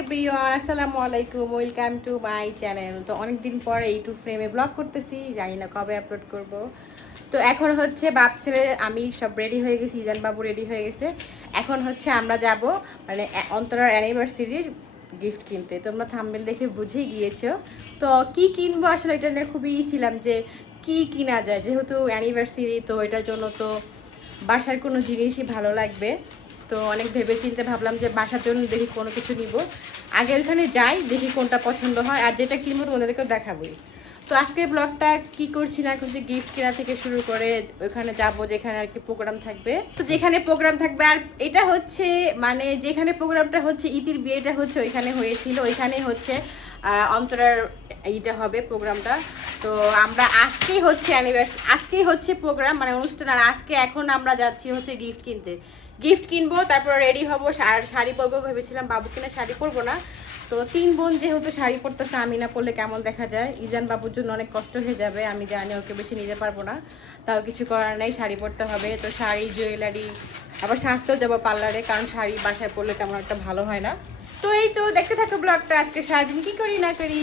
Everyone, আসসালামু আলাইকুম, welcome to my channel. তো অনেকদিন পরে ইউটিউব ফ্রেমে ব্লগ করতেছি, জানি না কবে আপলোড করব। তো এখন হচ্ছে বাপ ছেলে আমি সব রেডি হয়ে গেছি, ইজান বাবু রেডি হয়ে গেছে। এখন হচ্ছে আমরা যাব মানে অন্তরার অ্যানিভার্সারির গিফট কিনতে। তোমরা থাম্বনেল দেখে বুঝেই গিয়েছো। তো কি কিনবো আসলে এটা নিয়ে খুবই ছিলাম যে কি কিনা যায়, যেহেতু অ্যানিভার্সারি, তো এটার জন্য তো বাসার কোনো জিনিসই ভালো লাগবে। তো অনেক ভেবে চিন্তে ভাবলাম যে বাসার জন্য দেখি কোনো কিছু নিব, আগে ওইখানে যাই, দেখি কোনটা পছন্দ হয়, আর যেটা কিনবো তোমাদেরকেও দেখাবোই। তো আজকে ব্লগটা কি করছি না করছি, গিফট কেনা থেকে শুরু করে ওইখানে যাব যেখানে আর কি প্রোগ্রাম থাকবে। তো যেখানে প্রোগ্রাম থাকবে, আর এটা হচ্ছে মানে যেখানে প্রোগ্রামটা হচ্ছে ইতির বিয়েটা হচ্ছে ওইখানে হয়েছিল, ওইখানে হচ্ছে অন্তরার এইটা হবে প্রোগ্রামটা। তো আমরা আজকেই হচ্ছে অ্যানিভার্সারি, আজকেই হচ্ছে প্রোগ্রাম মানে অনুষ্ঠান, আর আজকে এখন আমরা যাচ্ছি হচ্ছে গিফট কিনতে। গিফট কিনবো, তারপর রেডি হবো, আর শাড়ি পরবো ভেবেছিলাম, বাবু কিনা শাড়ি পরবো না। তো তিন বোন যেহেতু শাড়ি পরতেছে, আমি না পরলে কেমন দেখা যায়, ইজান বাবুর জন্য অনেক কষ্ট হয়ে যাবে, আমি জানি ওকে বেশি নিতে পারবো না, তাও কিছু করার নেই, শাড়ি পরতে হবে। তো শাড়ি, জুয়েলারি, আবার সাজতেও যাবো পার্লারে, কারণ শাড়ি বাসায় পরলে তেমন একটা ভালো হয় না। তো এই তো দেখতে থাকো ব্লগটা, আজকে সারাদিন কি করি না করি।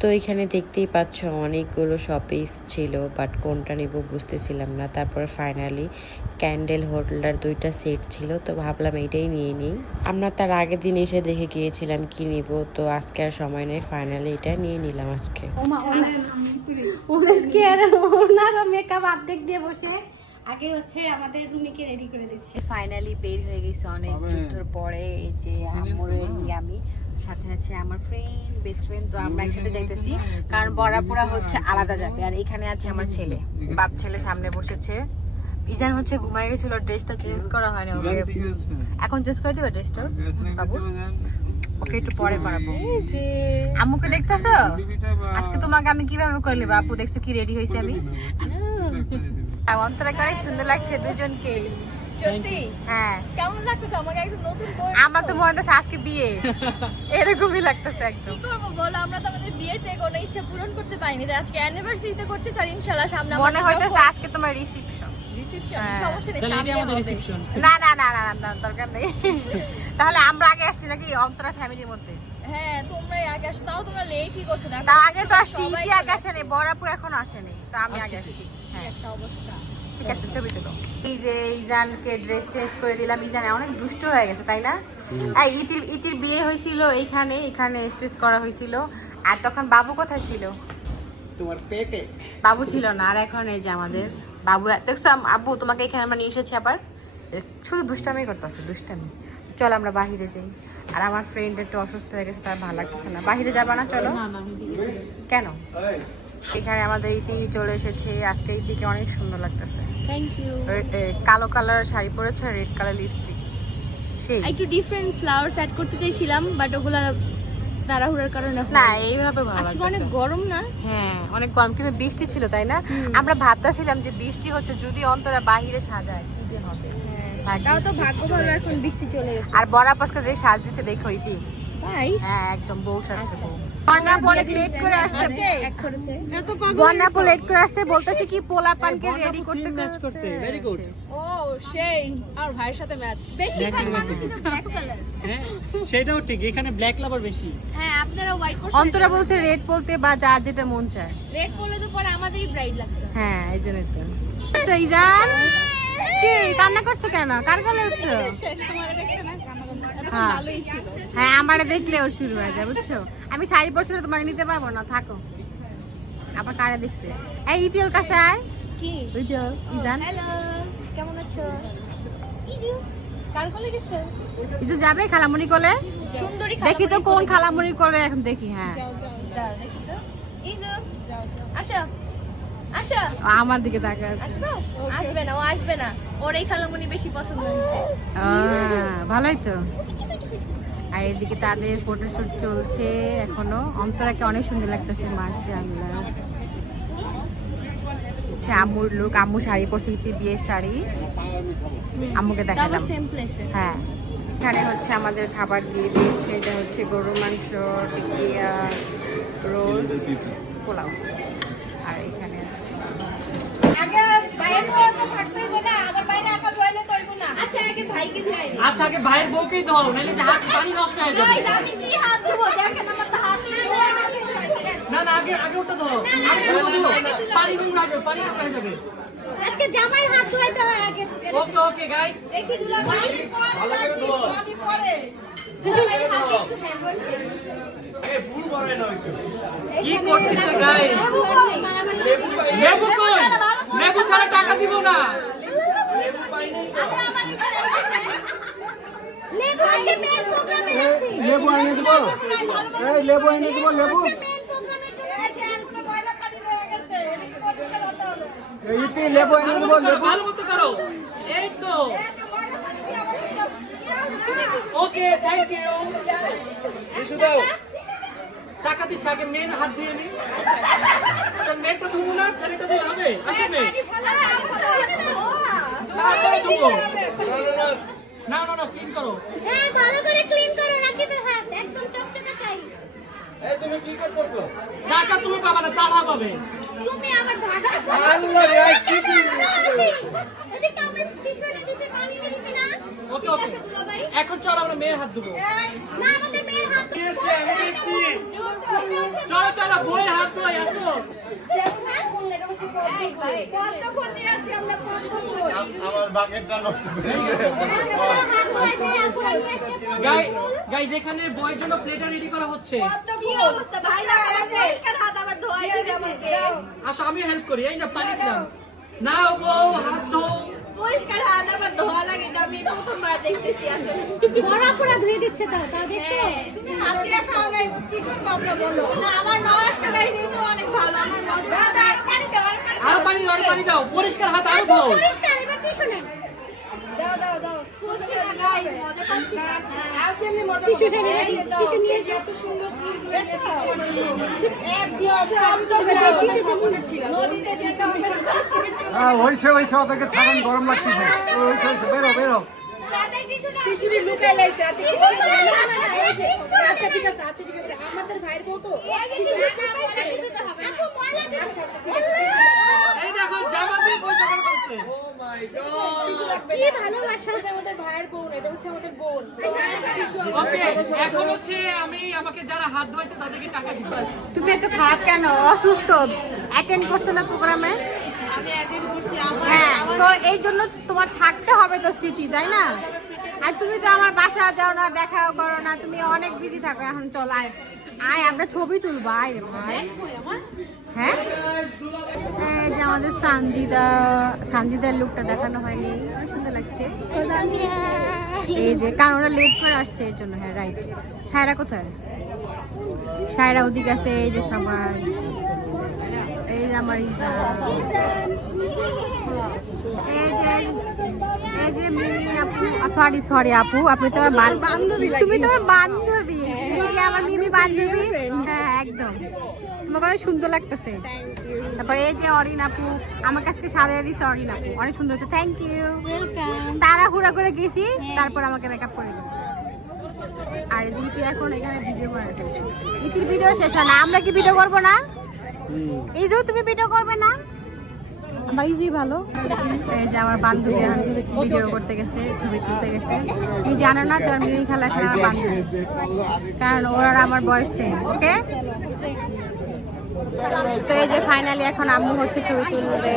তো এখানে দেখতেই পাচ্ছ অনেকগুলো শপিস ছিল, বাট কোনটা নিব বুঝতেছিলাম না। তারপরে ফাইনালি ক্যান্ডেল হোল্ডার 2টা সেট ছিল, তো ভাবলাম এইটাই নিয়ে নিই। আমরা তার আগের দিন এসে দেখে গিয়েছিলাম কি নিব, তো আজকে আর সময় নেই, ফাইনালি এটা নিয়ে নিলাম আজকে। মেকআপ অর্ধেক দিয়ে বসে আগে হচ্ছে আমাদের রুমিকে রেডি করে দিচ্ছি। ফাইনালি বের হয়ে গেছে অনেক যুদ্ধর পরে, এই যে আমি সাথে আছে আমার ফ্রেন্ড, বেস্ট ফ্রেন্ড। তো আমরা একসাথে যাইতেছি, কারণ বড়াপুরা হচ্ছে আলাদা যাবে, আর এখানে আছে আমার ছেলে, বাপ ছেলে সামনে বসেছে। ইজান হচ্ছে ঘুমায় গেছিল, ড্রেসটা চেঞ্জ করা হয়নি ওকে, এখন চেঞ্জ করে দিবা ড্রেসটা বাবু, ওকে একটু পরে করাবো। আম্মুকে দেখতেছো আজকে, তোমাকে আমি কিভাবে করলে বাপু, দেখছো কি রেডি হয়েছে আমি। অন্তরা অনেক সুন্দর লাগছে দুজনকে, সত্যি। হ্যাঁ, কেমন লাগতেছে আমাকে একদম নতুন বউ? আমার তো মনে হচ্ছে আজকে বিয়ে এরকমই লাগতেছে একদম। কি করব বলো, আমরা তো আমাদের বিয়েতে কোনো ইচ্ছা পূরণ করতে পারিনি, আজকে অ্যানিভার্সারিতে করতে চাই ইনশাআল্লাহ। সামনে মনে হইতেছে আজকে তোমার রিসেপশন। সমস্যা নেই, সামনে হবে। না না না না না, দরকার নেই। তাহলে আমরা আগে আসছি নাকি অন্তরা ফ্যামিলির মধ্যে? হ্যাঁ, তোমরাই আগে আসো, তাও তোমরা লেটই করছো না। তা আগে তো আসছি, ইতি আগে আসেনি, বড়াপু এখন আসেনি, তো আমি আগে আসছি। হ্যাঁ, একটা অবস্থা। ঠিক আছে, ছবি তুলো। এই যে ইজানকে ড্রেস চেঞ্জ করে দিলাম, ইজান অনেক দুষ্ট হয়ে গেছে তাই না? এই ইতির বিয়ে হয়েছিল এখানে, এখানে স্টেজ করা হয়েছিল, আর তখন বাবু কোথায় ছিল? তোমার পেটে বাবু ছিল না, আর এখন এই যে আমাদের বাবু। দেখছো আব্বু, তোমাকে এখানে আমরা নিয়ে এসেছি, আবার শুধু দুষ্টামি করতেছে, দুষ্টামি। চল আমরা বাহিরে যাই, আর আমার ফ্রেন্ড একটু অসুস্থ হয়ে গেছে, তার ভালো লাগতেছে না। বাহিরে যাবা না? চলো। কেন? এখানে আমাদের ইতি চলে এসেছে, আজকে ইতিকে অনেক সুন্দর লাগতেছে। Thank you. কালো কালার শাড়ি পরেছে, রেড কালার লিপস্টিক, সেই একটু ডিফারেন্ট ফ্লাওয়ার্স অ্যাড করতে চাইছিলাম, বাট ওগুলা তাড়াহুড়ার কারণে না, এইভাবে ভালো আজকে লাগতেছে। অনেক গরম না? হ্যাঁ, অনেক গরম, কিন্তু বৃষ্টি ছিল তাই না? আমরা ভাবতেছিলাম যে বৃষ্টি হচ্ছে, যদি অন্তরা বাহিরে সাজায় কি যে হবে। তাও তো ভাগ্য ভালো, এখন বৃষ্টি চলে গেছে। আর বড় পাশকে যে সাজ দিছে দেখো ইতি, তাই? হ্যাঁ একদম বউ সাজছে বউ। বন্যা বলে লেট করে আসছে, এক করেছে। বন্যা বলে লেট করে আসছে, বলতেছে কি পোলা পানকে রেডি করতে ম্যাচ করছে, ভেরি গুড। ও সেই, আর ভাইয়ের সাথে ম্যাচ। বেশিরভাগ মানুষই তো ব্ল্যাক কালার। হ্যাঁ, সেটাও ঠিক, এখানে ব্ল্যাক লাভার বেশি। হ্যাঁ, আপনারা হোয়াইট পরছেন। অন্তরা বলছে রেড বলতে, বা যার যেটা মন চায়। রেড বললে তো পরে আমাদেরই ব্রাইড লাগতো। হ্যাঁ, এই জন্যই তো। ইজান কি কান্না করছো কেন? কার গালে উঠছো? তোমারে দেখছে না, কান্না করছে। এখন হ্যাঁ। ভালোই ছিল। হ্যাঁ, আমারে দেখলে ওর শুরু হয়ে যায়, বুঝছো? আমি শাড়ি পরছিলে তোমার নিতে পারবো না, থাকো। আবার কারে দেখছে? এই ইতির কাছে আয়, কি? বুঝছো ইজান? হ্যালো, কেমন আছো? ইজু কার কোলে গেছে? ইজু যাবে খালামণি কোলে? সুন্দরী দেখি তো কোন খালামণি কোলে এখন, দেখি। হ্যাঁ, যাও দেখি তো। ইজু আসো আসো। আমার দিকে তাকা আছে। আসবে? আসবে না, ও আসবে না, ওর এই খালামণি বেশি পছন্দ হয়েছে। ভালোই তো। আর এদিকে তাদের ফটোশুট চলছে এখনো, অন্তরাকে অনেক সুন্দর লাগতেছে, মাশাআল্লাহ। আচ্ছা, আম্মুর লুক, আম্মু শাড়ি পরছে, ইতির বিয়ের শাড়ি, আম্মুকে দেখালাম। সেম প্লেসে। হ্যাঁ, এখানে হচ্ছে আমাদের খাবার দিয়ে দিয়েছে, এটা হচ্ছে গরু মাংস, টিকিয়া, রোস্ট, পোলাও, আর এখানে আচ্ছা, আগে ভাইকে ধুই আচ্ছা আগে ভাইয়ের বউকেই দাও, নাহলে যে হাত পানি নষ্ট হয়ে যাবে। আমি কি হাত ধোবো দেখেন আমার তো হাত নেই না না আগে আগে ওটা দাও, আগে ধোবো, পানি নোংরা হবে, পানি নোংরা হয়ে যাবে। আজকে জামাইয়ের হাত ধুইতে হয় আগে ওকে ওকে গাইস, দেখি দুলা ভাই ভালো করে ধোও পানি পড়ে দুলা ভাই হাত একটু হ্যান্ড ওয়াশ কি করতেছে গাইস? লেবু কই লেবু কই? লেবু ছাড়া টাকা দিব না। লেবু আছে মেন প্রোগ্রামে আছে লেবু এনে দিব, এই লেবু এনে দিব, লেবু মেন প্রোগ্রামের জন্য এই যে আজকে ময়লা পানি রয়ে গেছে এটা কি পরিষ্কার হতে হবে এই ইতি লেবু এনে দিব, লেবু ভালো মতো করো, এই তো। এই যে ময়লা পানি দিয়ে আমার ওকে থ্যাংক ইউ। কিছু দাও। টাকা দিচ্ছে, আগে মেন হাত দিয়ে নি। মেনটা ধুবো না, ছেলেটা দিয়ে হবে। আসো মেয়ে, তারপরে ধুবো। না না না ক্লিন করো। এই ভালো করে ক্লিন করো রাকিবের হাত একদম চকচকে চাই এই তুমি কি করতেছো? টাকা তুমি পাবা না, তালা পাবে। তুমি আমার ভাগা আল্লাহ রে, আর কিছু এদিকে আমি টিস্যুটা দিছি পানি দিছি না ওকে ঠিক ওকে, আছে দুলা ভাই এখন চল আমরা মেয়ের হাত ধুবো। না আমাদের মেয়ের হাত আমি দেখছি। চলো চলো বইয়ের হাত ধোই, আসো। আমার বাকেটটা নষ্ট করে গাইজ এখানে বইয়ের জন্য প্লেটা রেডি করা হচ্ছে। কি অবস্থা ভাই না পরিষ্কার হাত আবার ধোয়াই দিতে আসো আমি হেল্প করি, এই না পানি দিলাম। নাও বউ হাত ধো। পরিষ্কার হাত আবার ধোয়া লাগে এটা আমি প্রথমবার দেখতেছি আসলে বড় পুরা ধুয়ে দিচ্ছে তো তা দেখছো হাত দিয়ে খাওয়া যায় কি করব আমরা বলো না আমার নষ্ট গাই দিতে অনেক ভালো আমার মজা পানি দাও আরো পানি দাও, আরো পানি দাও, পরিষ্কার হাত আরো ধো। পরিষ্কার এবার টিস্যু নেন দাও হচ্ছে না গাইস মজা পাচ্ছি আর কেমনে মজা টিস্যুটা নিয়ে টিস্যু নিয়ে যে এত সুন্দর ফুলগুলো নিয়েছে এক দিও আমি তো টিস্যুটা মনে ছিল নদীতে যেতে হবে হইছে হইছে, ওদেরকে ছাড়ান, গরম লাগতেছে। হইছে হইছে, বেরো বেরো। টিস্যু লুকাই লাইছে আচ্ছা আচ্ছা ঠিক আছে আমাদের ভাইয়ের বউ তো টিস্যুটা হবে আপু ময়লা আচ্ছা ঠিক আছে এই দেখো জামা দিয়ে পয়সা করে ফেলছে। কি ভালোবাসা আমাদের ভাইয়ের বোন এটা হচ্ছে আমাদের বোন ওকে এখন হচ্ছে আমি আমাকে যারা হাত ধোয়াইছে তাদেরকে টাকা দিব। তুমি এত খারাপ কেন? অসুস্থ, অ্যাটেন্ড করছো না প্রোগ্রামে? আমি অ্যাটেন্ড করছি আমার হ্যাঁ, তো এই জন্য তোমার থাকতে হবে তো স্মৃতি, তাই না? আর তুমি তো আমার বাসা যাও না, দেখাও করো না, তুমি অনেক বিজি থাকো। এখন চল আয় আয় আমরা ছবি তুলবো, আয় রে ভাই। হ্যাঁ এই যে আমাদের সানজিদার লুকটা দেখানো হয়নি, অনেক সুন্দর লাগছে। এই যে কারণ ওরা লেট করে আসছে এর জন্য। হ্যাঁ রাইট। সায়রা কোথায়? সায়রা ওদিকে আছে। এই যে সবাই, এই যে আমার এই যে মিমি আপু, সরি আপু, আপনি তো আমার বান্ধবী, তুমি তো আমার বান্ধবী, তুমি কি আমার মিমি বান্ধবী? হ্যাঁ একদম, তোমাকে অনেক সুন্দর লাগতেছে। তারপরে এই যে অরিন আপু, আমার কাছে সাজিয়ে দিচ্ছে অরিন আপু, অনেক সুন্দর হচ্ছে। Thank you, welcome. তাড়াহুড়া করে গেছি, তারপর আমাকে মেকআপ করে গেছি। আর ইতি এখন এখানে ভিডিও বানাচ্ছে। ইতির ভিডিও শেষ হয় না, আমরা কি ভিডিও করবো না? এই যে তুমি ভিডিও করবে না? আমার ইজি ভালো। এই যে আমার বান্ধবী ভিডিও করতে গেছে, ছবি তুলতে গেছে। তুমি জানো না তোর মিমি খেলা খেলা বান্ধবী, কারণ ওরা আমার বয়স সেম। ওকে, তো এই যে ফাইনালি এখন আম্মু হচ্ছে ছবি তুলবে।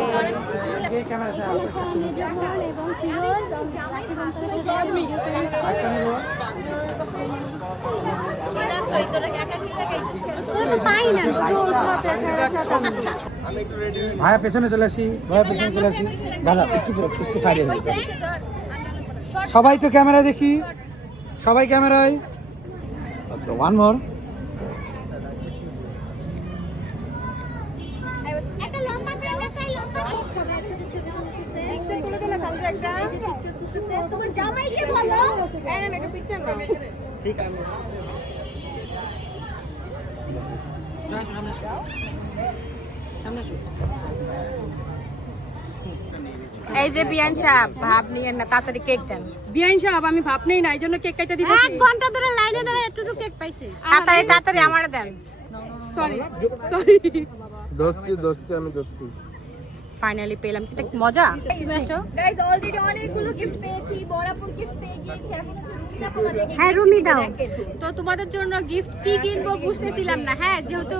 ভাইয়া পেছনে চলে আসি, ভাইয়া পেছনে চলে আসি। দাদা একটু সাইডে। সবাই তো ক্যামেরা দেখি, সবাই ক্যামেরায়। One more. একটা লম্বা ফ্রেম দেখাই লম্বা পিকচার তুলে দিলে সামনে একটা তোমার জামাইকে বলো এই না একটা পিকচার নাও ঠিক আছে সামনে আসো। এই যে বিয়ান সাহেব, ভাব নিয়েন না, তাড়াতাড়ি কেক দেন। বিয়াইন সাহেব আমি ভাব নেই না, এই জন্য কেক কাটা দিতেছি। 1 ঘন্টা ধরে লাইনে ধরে একটু কেক পাইছে। তাড়াতাড়ি আমারে দেন। সরি দোস্তি আমি দোস্তি। ফাইনালি পেলাম, কি একটা মজা। তুমি আসো। গাইস অলরেডি অনেকগুলো গিফট পেয়েছি, বরাবর গিফট পেয়ে গিয়েছি, এখন হচ্ছে রুমি আপু আমাদেরকে হ্যাঁ রুমি দাও। তো তোমাদের জন্য গিফট কি কিনবো বুঝতেছিলাম না। হ্যাঁ যেহেতু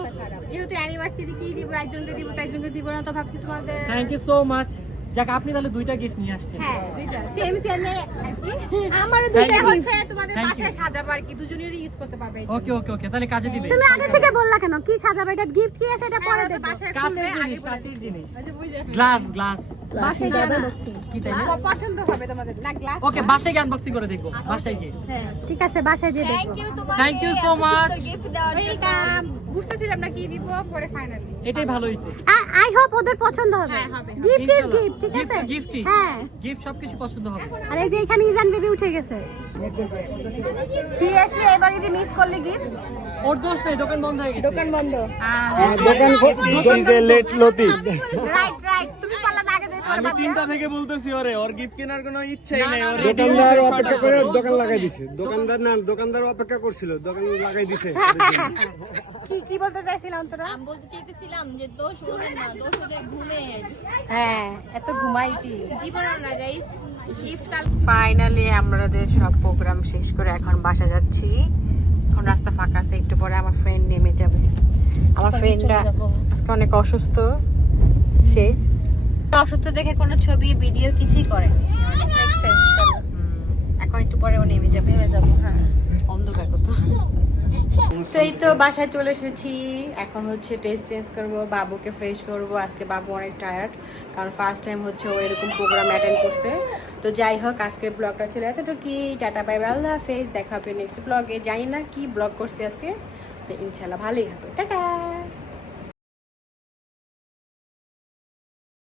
অ্যানিভার্সারি কি দিব, একজনকে দিব একজনকে দিব না, তো ভাবছি তোমাদের থ্যাংক ইউ সো মাচ। যাক আপনি তাহলে দুইটা গিফট নিয়ে আসছেন। হ্যাঁ দুইটা সেম সেম আমারও দুইটা হচ্ছে তোমাদের Thank you. বাসায় সাজাবো আর কি, দুজনেরই ইউজ করতে পারবে। ওকে ওকে ওকে তাহলে কাজে দিবে। তুমি আগে থেকে বললা কেন কি সাজাবে? এটা গিফট কি আছে এটা পরে দেব। বাসায় কাছের খুলবে আগে জিনিস বলে কাছের জিনিস। আচ্ছা বুঝে গ্লাস গ্লাস বাসায় যাবে কি তাই না? পছন্দ হবে তোমাদের না গ্লাস। ওকে বাসায় গিয়ে আনবক্সিং করে দেখবো বাসায় গিয়ে। ঠিক আছে বাসায় যেয়ে থ্যাংক দেখো। ইউ তোমাকে, Thank you so much. Gift দেওয়ার জন্য। ওয়েলকাম। বুঝতেছিলাম না কি দিব, পরে ফাইনালি এটাই ভালো হইছে। আই হোপ ওদের পছন্দ হবে। হ্যাঁ হবে। গিফট ইজ গিফট, ঠিক আছে? গিফটই হ্যাঁ। গিফট সবকিছু পছন্দ হবে। আর এই যে এখানে ইজান বেবি উঠে গেছে। সিরিয়াসলি এবার যদি মিস করলে গিফট? ওর দোষ নেই, দোকান বন্ধ হয়ে গেছে। দোকান বন্ধ। দোকান লেট লতিফ। রাইট রাইট, তুমি পারলা না আগে যেতে আমি পারবা। 3টা থেকে বলতেছি ওরে ওর গিফট কেনার কোনো ইচ্ছাই নাই ওর দোকানদার অপেক্ষা করে দোকান লাগাই দিছে। দোকানদার অপেক্ষা করছিল, দোকান লাগাই দিছে। কি বলতে চাইছিলাম তোরা? আমি বলতে চাইতেছিলাম যে দোষ ওদের না, দোষ ওদের ঘুমের। হ্যাঁ এত ঘুমাইতি জীবন না গাইস, গিফট কাল ফাইনালি আমাদের সব প্রোগ্রাম শেষ করে এখন বাসা যাচ্ছি। এখন রাস্তা ফাঁকা আছে, একটু পরে আমার ফ্রেন্ড নেমে যাবে। আমার ফ্রেন্ডরা আজকে অনেক অসুস্থ, সে অসুস্থ দেখে কোনো ছবি ভিডিও কিছুই করেনি। এখন একটু পরে ও নেমে যাবে, যাবো। হ্যাঁ অন্ধকার কত। তো এই তো বাসায় চলে এসেছি, এখন হচ্ছে টেস্ট চেঞ্জ করব, বাবুকে ফ্রেশ করব। আজকে বাবু অনেক টায়ার্ড, কারণ ফার্স্ট টাইম হচ্ছে ও এরকম প্রোগ্রাম অ্যাটেন্ড করতে। তো যাই হোক আজকের ব্লগটা ছিল এতটুকুই। টাটা বাই বাই, আল্লাহ হাফেজ, দেখা হবে নেক্সট ব্লগে। জানি না কি ব্লগ করছি আজকে, তো ইনশাল্লাহ ভালোই হবে। টাটা।